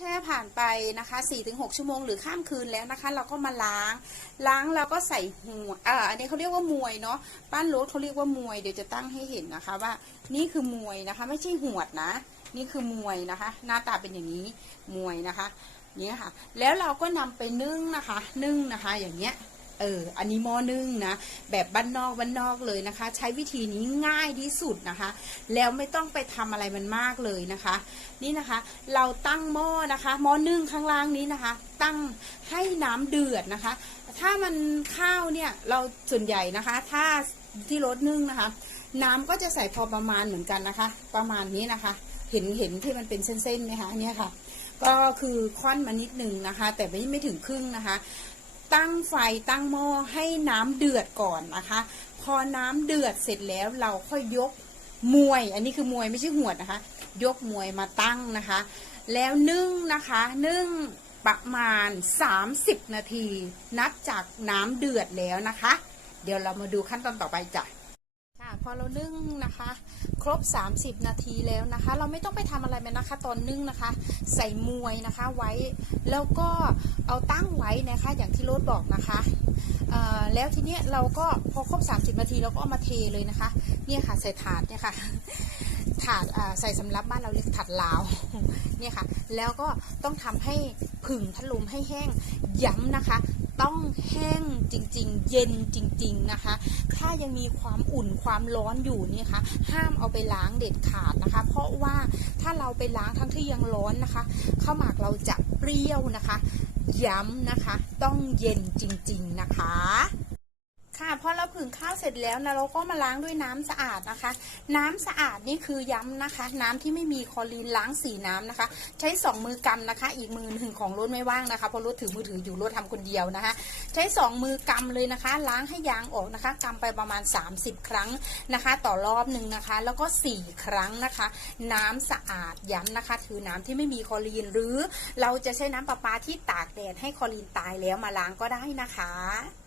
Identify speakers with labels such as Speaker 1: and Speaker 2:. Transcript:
Speaker 1: แช่ผ่านไปนะคะ 4-6 ชั่วโมงหรือข้ามคืนแล้วนะคะ เราก็มาล้าง ล้างแล้วก็ใส่หัวอ่าอันนี้เขาเรียกว่ามวยเนาะบ้านโรสเขาเรียกว่ามวยเดี๋ยวจะตั้งให้เห็นนะคะว่านี่คือมวยนะคะ ไม่ใช่หวดนะ นี่คือมวยนะคะ หน้าตาเป็นอย่างนี้มวยนะคะนี่ค่ะ แล้วเราก็นำไปนึ่งนะคะ นึ่งนะคะ อย่างเงี้ย เอออันนี้หม้อนึ่งนะแบบบ้านนอกบ้านนอกเลยนะคะ ใช้วิธีนี้ง่ายที่สุดนะคะ แล้วไม่ต้องไปทำอะไรมันมากเลยนะคะ นี่นะคะ เราตั้งหม้อนะคะหม้อนึ่งข้างล่างนี้นะคะ ตั้งให้น้ำเดือดนะคะ ถ้ามันข้าวเนี่ยเราส่วนใหญ่นะคะ ถ้าที่รสนึ่งนะคะ น้ำก็จะใส่พอประมาณเหมือนกันนะคะ ประมาณนี้นะคะ เห็นเห็นที่มันเป็นเส้นๆไหมคะเนี่ยค่ะก็คือคว่ำมานิดนึงนะคะ แต่ไม่ไม่ถึงครึ่งนะคะ ตั้งไฟตั้งหม้อให้น้ำเดือดก่อนนะคะ พอน้ำเดือดเสร็จแล้วเราค่อยยกมวย อันนี้คือมวยไม่ใช่หวดนะคะ ยกมวยมาตั้งนะคะ แล้วนึ่งนะคะนึ่งประมาณ 30 นาที นับจากน้ำเดือดแล้วนะคะ เดี๋ยวเรามาดูขั้นตอนต่อไปจ้ะค่ะพอเรานึ่งนะคะ ครบ 30 นาทีแล้วนะคะ เราไม่ต้องไปทำอะไรมันนะคะ ตอนนึ่งนะคะ ใส่มวยนะคะไว้แล้วก็เอาตั้งไว้นะคะอย่างที่โรดบอกนะคะแล้วทีเนี้ยเราก็พอครบ 30 นาทีเราก็เอามาเทเลยนะคะ เนี่ยค่ะใส่ถาดเนี่ยค่ะถาดใส่สำรับบ้านเราเรียกถาดลาวเนี่ยค่ะ แล้วก็ต้องทำให้ผึ่งพัดลมให้แห้งย้ำนะคะ ต้องแห้งจริงๆ เย็นจริง ๆนะคะ ถ้ายังมีความอุ่นความร้อนอยู่นี่คะห้ามเอาไปล้างเด็ดขาดนะคะ เพราะว่าถ้าเราไปล้างทั้งที่ยังร้อนนะคะข้าวหมากเราจะเปรี้ยวนะคะ ย้ำนะคะ ต้องเย็นจริง ๆ นะคะ พอเราผึ่งข้าวเสร็จแล้วนะเราก็มาล้างด้วยน้ำสะอาดนะคะ น้ำสะอาดนี่คือย้ำนะคะ น้ำที่ไม่มีคลอรีนล้างสีน้ำนะคะ ใช้สองมือกำนะคะ อีกมือหนึ่งของรถไม่ว่างนะคะเพราะรถถือมือถืออยู่รถทำคนเดียวนะคะ ใช้สองมือกำเลยนะคะ ล้างให้ยางออกนะคะกำไปประมาณ 30 ครั้งนะคะ ต่อรอบหนึ่งนะคะ แล้วก็ 4 ครั้งนะคะ น้ำสะอาดย้ำนะคะถือน้ำที่ไม่มีคลอรีนหรือเราจะใช้น้ำประปาที่ตากแดดให้คลอรีนตายแล้วมาล้างก็ได้นะคะ